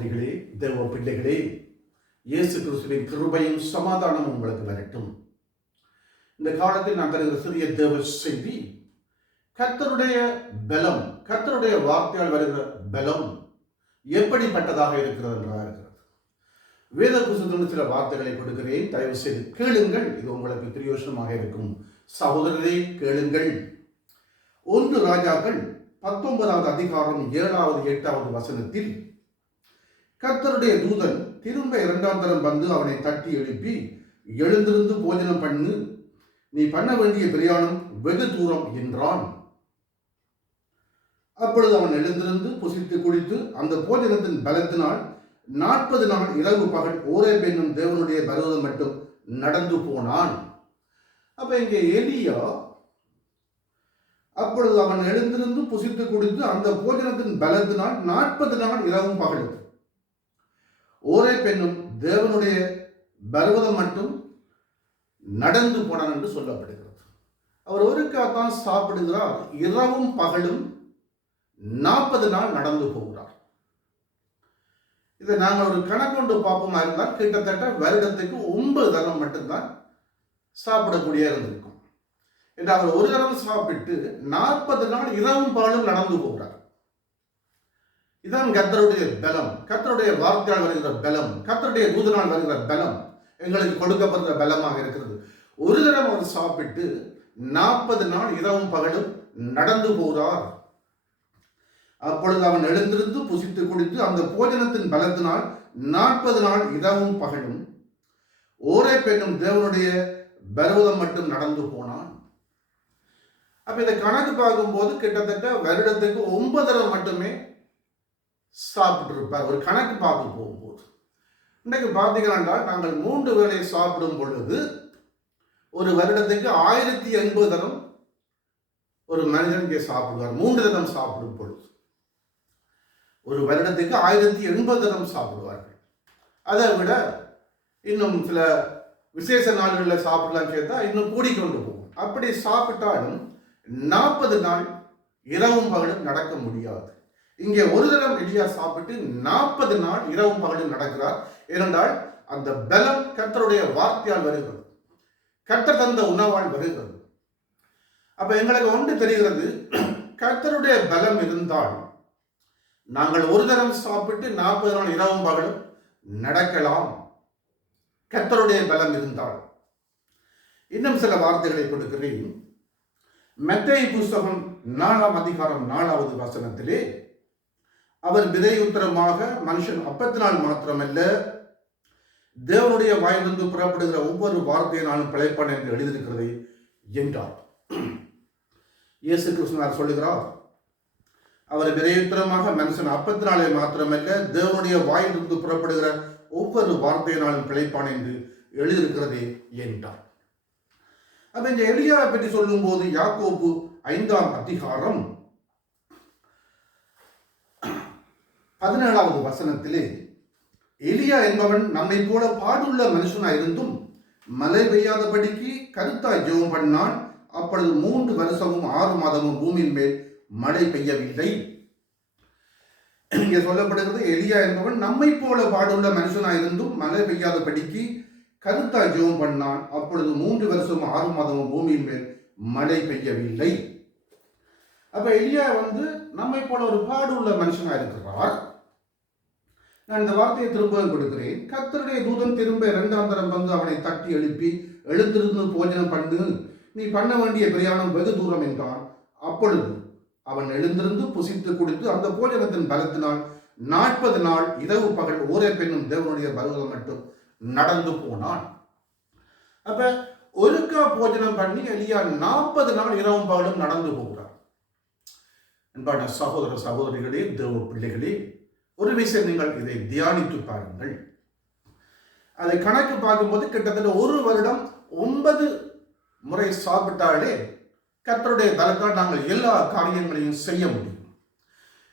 தேவ பிள்ளைகளே இயேசு கிறிஸ்துவின் கிருபையும் சமாதானமும் உங்களுக்கு வரட்டும். இந்த காலத்தில் நான் தருகிற சிறிய தேவ செய்தி கர்த்தருடைய பலம் கர்த்தருடைய வார்த்தையால் வருகிற பலம் எப்படிப்பட்டதாக இருக்கிறது என்றாக இருக்கிறது. வேத புத்தகத்தில் சில வார்த்தைகளை கொடுக்கிறேன். தயவு செய்து கேளுங்கள். இது உங்களுக்கு பிரியோஷனமாக இருக்கும். சகோதரரே கேளுங்கள். ஒன்று ராஜாக்கள் பத்தொன்பதாவது அதிகாரம் ஏழாவது எட்டாவது வசனத்தில் கர்த்தருடைய தூதன் திரும்ப இரண்டாம் தரம் வந்து அவனை தட்டி எழுப்பி எழுந்திருந்து போஜனம் பண்ணு. நீ பண்ண வேண்டிய பிரயாணம் வெகு தூரம் என்றான். அப்பொழுது அவன் எழுந்திருந்து புசித்து குடித்து அந்த போஜனத்தின் பலத்தினால் நாற்பது நாள் இரவு பகல் ஓரே பெண்ணும் தேவனுடைய பருவதம் மட்டும் நடந்து போனான். அப்ப இங்கே எலியா அப்பொழுது அவன் எழுந்திருந்து புசித்து குடித்து அந்த போஜனத்தின் பலத்தினால் நாற்பது நாள் இரவும் பகலும் ஓரே பெண்ணும் தேவனுடைய பர்வதம் மட்டும் நடந்து போனான் என்று சொல்லப்படுகிறது. அவர் ஒருக்காத்தான் சாப்பிடுகிறார். இரவும் பகலும் நாற்பது நாள் நடந்து போகிறார். இதை நாங்கள் ஒரு கணக்கொண்டு பார்ப்போமா இருந்தால் கிட்டத்தட்ட வருடத்துக்கு ஒன்பது தரம் மட்டும்தான் சாப்பிடக்கூடிய இருந்திருக்கும். என்று அவர் ஒரு தரம் சாப்பிட்டு நாற்பது நாள் இரவும் பகலும் நடந்து போகிறார். இதான் கத்தருடைய பலம். கர்த்தருடைய வார்த்தையால் வருகிற பலம். கத்தருடைய தூதனால் வருகிற பலம். எங்களுக்கு கொடுக்கப்படுகிற பலமாக இருக்கிறது. ஒரு தரம் அவர் சாப்பிட்டு நாற்பது நாள் இரவும் பகலும் நடந்து போகிறார் அப்பொழுது அவன் எழுந்திருந்து புசித்து குடித்து அந்த போஜனத்தின் பலத்தினால் நாற்பது நாள் இரவும் பகலும் ஓரே பெண்ணும் தேவனுடைய பருவதம் மட்டும் நடந்து போனான். அப்ப இதை கணக்கு பார்க்கும்போது கிட்டத்தட்ட வருடத்துக்கு ஒன்பதரை மட்டுமே சாப்பிட்டு இருப்பார் ஒரு கணக்கு பார்க்க போகும்போது. இன்றைக்கு பார்த்தீங்கன்னா நாங்கள் மூன்று வேளை சாப்பிடும் பொழுது ஒரு வருடத்துக்கு ஆயிரத்தி எண்பது தரம் ஒரு மனிதனுக்கு சாப்பிடுவார். மூன்று தரம் சாப்பிடும் பொழுது. ஒரு வருடத்துக்கு ஆயிரத்தி எண்பது தரம் சாப்பிடுவார்கள். அதை விட இன்னும் சில விசேஷ நாடுகளில் சாப்பிடலாம் சேர்த்தா இன்னும் கூடிக்கொண்டு போகும். அப்படி சாப்பிட்டாலும் நாற்பது நாள் இரவும் பகலும் நடக்க முடியாது. இங்கே ஒரு தரம் எலியா சாப்பிட்டு நாற்பது நாள் இரவும் பகலும் நடக்கிறார். ஏனென்றால் அந்த பலம் கர்த்தருடைய வார்த்தையால் வருகிறது. கர்த்தர் தந்த உணவால் வருகிறது. அப்ப எங்களுக்கு ஒன்று தெரிகிறது. கர்த்தருடைய பலம் இருந்தால் நாங்கள் ஒரு தரம் சாப்பிட்டு நாற்பது நாள் இரவும் பகலும் நடக்கலாம். கர்த்தருடைய பலம் இருந்தால். இன்னும் சில வார்த்தைகளை கொடுக்கிறேன். மெத்தை புஸ்தகம் நாலாம் அதிகாரம் நாலாவது வசனத்திலே அவர் விதையுத்தரமாக மனுஷன் அப்பத்தினால் மாத்திரமல்ல தேவனுடைய வாயிலிருந்து புறப்படுகிற ஒவ்வொரு வார்த்தையினாலும் பிழைப்பான் என்று எழுதியிருக்கிறது என்றார். இயேசு கிருஷ்ணனார் சொல்லுகிறார் அவர் விதையுத்தரமாக மனுஷன் அப்பத்தினாலே மாத்திரமல்ல தேவனுடைய வாயிலிருந்து புறப்படுகிற ஒவ்வொரு வார்த்தையினாலும் பிழைப்பான் என்று எழுதியிருக்கிறதே என்றார். அப்ப இந்த எலியாவை பற்றி சொல்லும்போது யாக்கோப்பு ஐந்தாம் அதிகாரம் பதினேழாவது வசனத்திலே எலியா என்பவன் நம்மை போல பாடுள்ள மனுஷனாயிருந்தும் மழை பெய்யாதபடிக்கு கருத்தாய் ஜெபம் பண்ணான். அப்பொழுது மூன்று வருஷமும் ஆறு மாதமும் பூமியின் மேல் மழை பெய்யவில்லை. இங்கே சொல்லப்படுகிறது எலியா என்பவன் நம்மை போல பாடுள்ள மனுஷனாயிருந்தும் மழை பெய்யாதபடிக்கு கருத்தாய் ஜெபம் பண்ணான். அப்பொழுது மூன்று வருஷமும் ஆறு மாதமும் பூமியின் மேல் மழை பெய்யவில்லை. அப்போ எலியா வந்து நம்மை போல ஒரு பாடு உள்ள மனுஷனாக இருக்கிறார். நான் இந்த வார்த்தையை திரும்பவும் கொடுக்கிறேன். கத்தருடைய தூதன் திரும்ப இரண்டாம் தரம் வந்து அவனை தட்டி எழுப்பி எழுந்திருந்து போஜனம் பண்ணு. நீ பண்ண வேண்டிய பிரயாணம் வெகு தூரம் என்றான். அப்பொழுது அவன் எழுந்திருந்து புசித்து குடித்து அந்த போஜனத்தின் பலத்தினால் நாற்பது நாள் இரவு பகல் ஒரே பெண்ணும் தேவனுடைய பருவம் மட்டும் நடந்து போனான். அப்ப ஒருக்கா போஜனம் பண்ணி எளியா நாற்பது நாள் இரவும் பகலும் நடந்து போகும். அன்பான சகோதர சகோதரிகளே தேவ பிள்ளைகளே ஒரு விஷயம் நீங்கள் இதை தியானித்து பாருங்கள். அதை கணக்கு பார்க்கும்போது கிட்டத்தட்ட ஒரு வருடம் ஒன்பது முறை சாப்பிட்டாலே கத்தருடைய பலத்தால் நாங்கள் எல்லா காரியங்களையும் செய்ய முடியும்.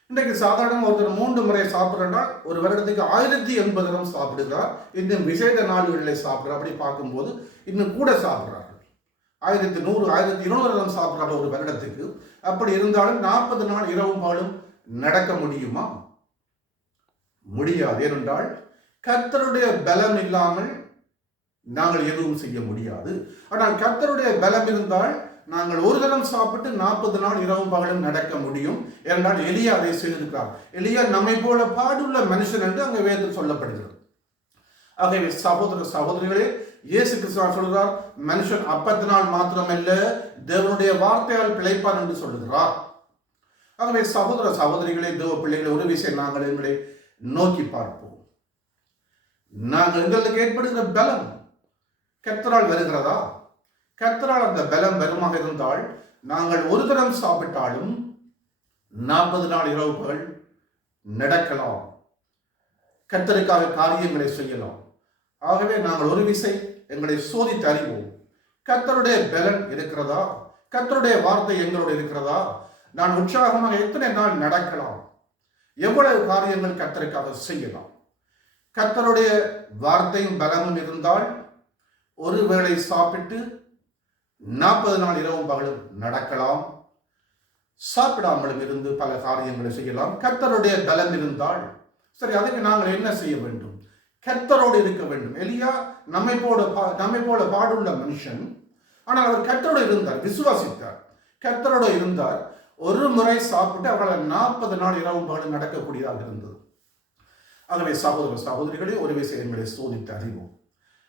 இன்றைக்கு சாதாரண ஒருத்தர் மூன்று முறை சாப்பிட்றா ஒரு வருடத்துக்கு ஆயிரத்தி எண்பது தரம் சாப்பிடுகிறார். இன்னும் விசேட நாடுகளில் சாப்பிட்ற அப்படி பார்க்கும்போது இன்னும் கூட சாப்பிட்றாரு. ஆயிரத்தி நூறு ஆயிரத்தி இருநூறு தரம் சாப்பிட்றாங்க ஒரு வருடத்துக்கு அப்படி இருந்தாலும் நாற்பது நாள் இரவும் பாலும் நடக்க முடியுமா? முடியாது. ஏனென்றால் கர்த்தருடைய பலம் இல்லாமல் நாங்கள் எதுவும் செய்ய முடியாது. ஆனால் கர்த்தருடைய பலம் இருந்தால் நாங்கள் ஒரு தரம் சாப்பிட்டு நாற்பது நாள் இரவும் பகலும் நடக்க முடியும். ஏனென்றால் எலியா அதை செய்திருக்கிறார். எலியா நம்மை போல பாடுள்ள மனுஷன் என்று அங்கே வேதம் சொல்லப்படுகிறது. ஆகவே சகோதர சகோதரிகளே இயேசு கிறிஸ்துவார் சொல்கிறார் மனுஷன் அப்பத்தினால் மாத்திரமல்ல தேவனுடைய வார்த்தையால் பிழைப்பான் என்று சொல்லுகிறார். ஆகவே சகோதர சகோதரிகளை தேவ பிள்ளைகளை ஒரு விஷயம் நாங்கள் எங்களை நோக்கி பார்ப்போம். நாங்கள் எங்களுக்கு ஏற்படுகிற பலம் கத்தரால் வருகிறதா? கத்தரால் அந்த பலம் வருமாக இருந்தால் நாங்கள் ஒரு தரம் சாப்பிட்டாலும் நாற்பது நாள் இரவுகள் நடக்கலாம். கத்தருக்காக காரியங்களை செய்யலாம். ஆகவே நாங்கள் ஒரு விசை எங்களை சோதித்து அறிவோம். கத்தருடைய பலன் இருக்கிறதா? கத்தருடைய வார்த்தை எங்களோடு இருக்கிறதா? நான் உற்சாகமாக எத்தனை நாள் நடக்கலாம்? எவ்வளவு காரியங்கள் கத்தருக்காக செய்யலாம்? கத்தருடைய வார்த்தையும் பலமும் இருந்தால் ஒரு வேளை சாப்பிட்டு நாற்பது நாள் இரவும் பகலும் நடக்கலாம். சாப்பிடாமலும் இருந்து பல காரியங்களை செய்யலாம். கர்த்தருடைய பலம் இருந்தால் சரி அதுக்கு நாங்கள் என்ன செய்ய வேண்டும்? கர்த்தரோடு இருக்க வேண்டும். எலியா நம்மை போல பா- நம்மை போல பாடுள்ள மனுஷன். ஆனால் அவர் கர்த்தரோடு இருந்தார் விசுவாசித்தார். கர்த்தரோடு இருந்தார். ஒரு முறை சாப்பிட்டு அவரால் நாற்பது நாள் இரவு பாடு நடக்கக்கூடியதாக இருந்தது. ஆகவே சகோதர சகோதரிகளே ஒருவே செயல்களை சோதித்து அறிவோம்.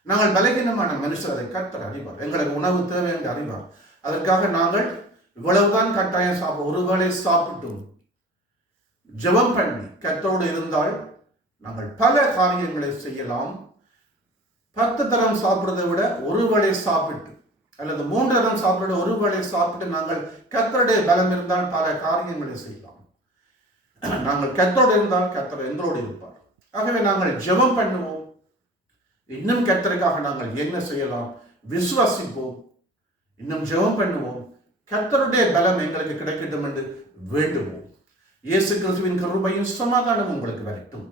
நாங்கள் பலகீனமான மனுஷர் அதை கர்த்தர் அறிவார். எங்களுக்கு உணவு தேவை என்று அறிவார். அதற்காக நாங்கள் இவ்வளவுதான் கட்டாயம் சாப்பிடும் ஒருவேளை சாப்பிட்டோம். ஜெபம் பண்ணி கர்த்தரோடு இருந்தால் நாங்கள் பல காரியங்களை செய்யலாம். பத்து தரம் சாப்பிட்றதை விட ஒரு வேளை சாப்பிட்டு அல்லது மூன்று தரம் சாப்பிட ஒரு வேளை சாப்பிட்டு நாங்கள் கத்தருடைய பலம் இருந்தால் பல காரியங்களை செய்யலாம். நாங்கள் கத்தோடு இருந்தால் கத்தர் எங்களோடு இருப்பார். ஆகவே நாங்கள் ஜெபம் பண்ணுவோம். இன்னும் கத்தருக்காக நாங்கள் என்ன செய்யலாம்? விசுவாசிப்போம். இன்னும் ஜெபம் பண்ணுவோம். கத்தருடைய பலம் எங்களுக்கு கிடைக்கட்டும் என்று வேண்டுவோம். இயேசு கிறிஸ்துவின் கருபையும் சமாதானம் உங்களுக்கு வரட்டும்.